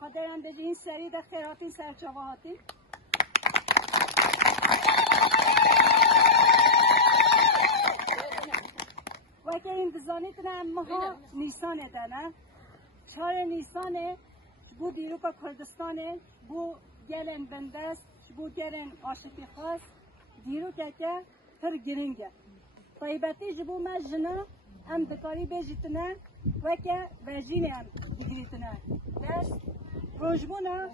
خاطرم به این سری در خیراتین سرچاواهاتین و که این بزانید نه ماها نیسانه ده نه 4 نیسانه بو دیروکا کردستانه بو گلن بندست بو گلن عاشقی خاص دیروکا که تر گرینگه طیبتی جبو ما جنه ام دکاری بیجتنه وکه وجینه ام بگیریتنه دست روشبونا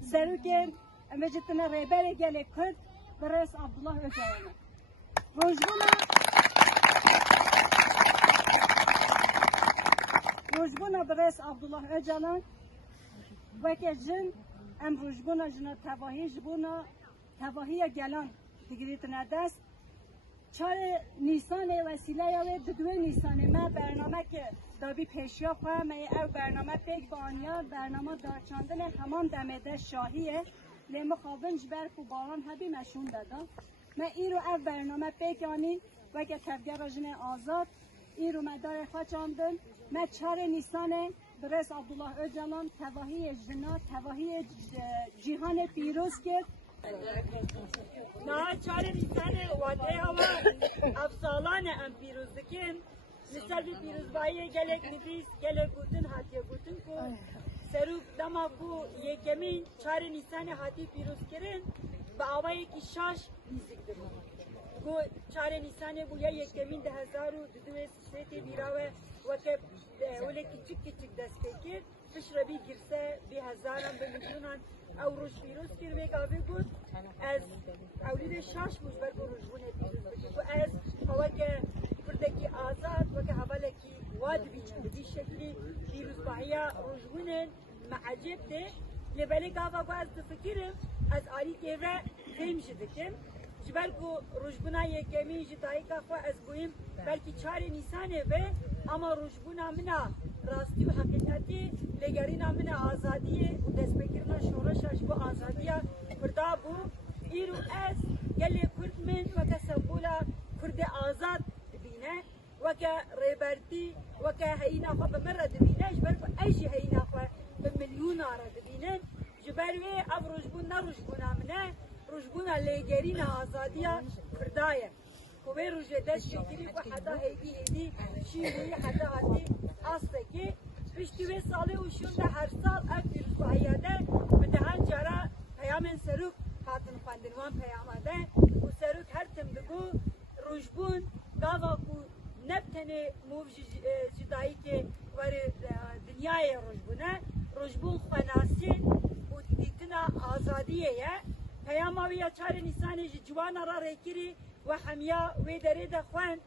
سروکه ام بیجتنه ریبر گل کرد برس عبدالله öcalan'a روشبونا برس عبدالله öcalan وکه جن ام روشبونا جنا تواهی جبونا تواهی گلان بگیریتنه دست چهار نیسان وسیله یا بدون نیسان ما برنامه که دابی پیشیا خواه ما او برنامه پیک با آنیا برنامه دارچاندن همان دمده شاهیه لیمو خوابنج برک و باران هبی مشون دادا ما ای رو او برنامه پیک آنی و که تفگر جن آزاد ای رو مدار خواه چاندن ما چهار نیسان برس عبدالله öcalan تواهی جنا تواهی جیهان پیروز کرد ما چهار نیسان واده هوا افسالان ام پیروز دکن مثل بی پیروزبایی گلک نویس گلک بودن حتی بودن کو سروک دما بو یکمین چهار نیسان حتی پیروز کرن با آوایی که شاش نیزک داریم کو چهار نیسان بو یا یکمین 2023 بیراوه وکه ولی کچک دست کرد تشربی گرسه 2000 به میلیونان او روش پیروز کرد و گاوی بود از اولید شاش مجبر کو روشونه پیروز بکن و از هوا که پردکی آزاد و که حواله کی واد بینن به شکلی پیروز باهیا روشونه معجب ده لبلی گاوا کو از فکرم از آری که و خیم شدکم جبر کو روشبونا یکمی جدایی که خو از گویم بلکی 4 نیسانه و اما روشبونا منا راستی و حقیقتی لگرینا منا آزادیه و دست بگیرنا شورشش با آزادیه فردا بو ایرو از گلی کرد من و که سمبولا کرد آزاد بینه و که ریبرتی و که هینا خو بمره دبینه جبر کو ایشی هینا خو بملیون آره دبینه جبر وی اب روشبونا منه روشبونا لگرینا آزادیه فردایه کوبه روزه دست شکری و حتی هیدی شیری حتی هاتی آسته که پشتی ساله وشون ده هر سال اک پیروز باهیاده به دهان جارا پیام سروک هاتن خواندنوان پیاماده و سروک هر تم بگو روشبون گاوا کو نبتنه موف جدایی که ور دنیای روشبون خواناسی و دیتنا آزادیه پیاماوی یا 4 نیسان جوان را ریکری و همیا و دره دخوان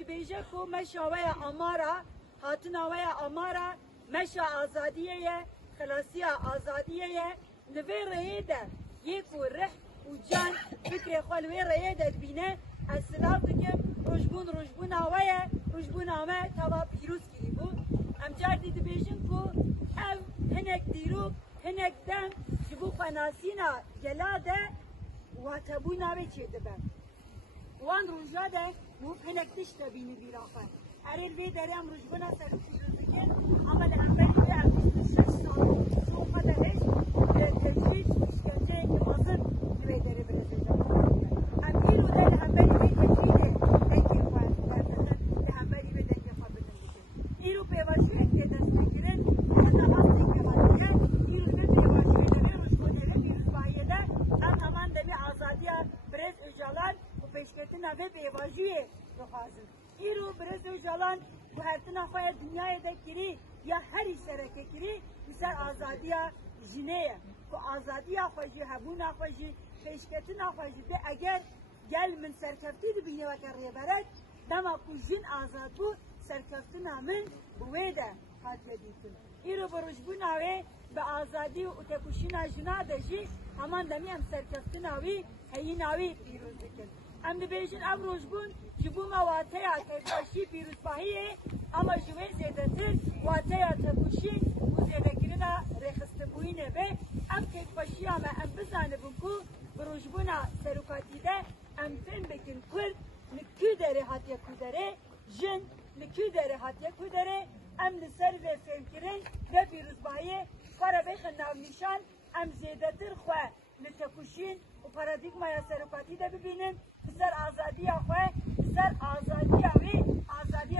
دبیجه کو مشاوه آمارا هاتناوه آمارا مشا آزادیه خلاصی آزادیه نوی رهیده یک و رح و جان فکر خالوی رهیده دبینه از سلاف دکم روشبون آوه توا پیروز کری بود امجار دی دبیجن کو او هنک دیرو هنک دم جبو خناسینا گلاده و تبو ناوه چه دبن وان روزاده مو پلکتش تبینی بیرافه ارل وی درام روزبنا سر پیروز کن اما لحظه که 26 سال سوپا دهش تجهیز işkence mazın وی دره برسه امیر و دل همبری وی تجهیزه دنگی خواه ده همبری وی دنگی خواه بدن ایرو پیواشی که دست نگیرن نماز دنگی خواه ایرو به پیواشی وی دره روزبونه وی پیروز باهیه ده امان دمی آزادی برز öcalan peşketina ve bevajiye rafazın. İru brez öcalan bu hertina khoya dünyaya da kiri ya her işlere kiri misal azadiya jineye. Bu azadiya khoji habuna khoji peşketina khoji de eğer gel min serkefti de bine ve karıya beret dama ku jin azad bu serkeftina min bu veda hadiye ditin. İru borujbuna ve be azadi u tekuşina jina da ji aman demiyem serkeftina ve heyinavi piruz dikin. ام دبیشن ام روزبون جبو ما واتیا تکاشی پیروز باهیه اما جوه زیده تر واتیا تکاشی و زیده کرده رخست بوینه به ام تکاشی اما ام بزانه بونکو بروزبونا سروکاتی ده ام فهم بکن کرد نکو داره هاتیا کداره جن نکو داره هاتیا کداره ام نسر و فهم کرن و پیروز باهیه کارا بخن نام نشان ام زیده تر خواه نتکوشین و پارادیگما یا سروکاتی ده ببینن سر آزادی آخواه سر آزادی آوی آزادی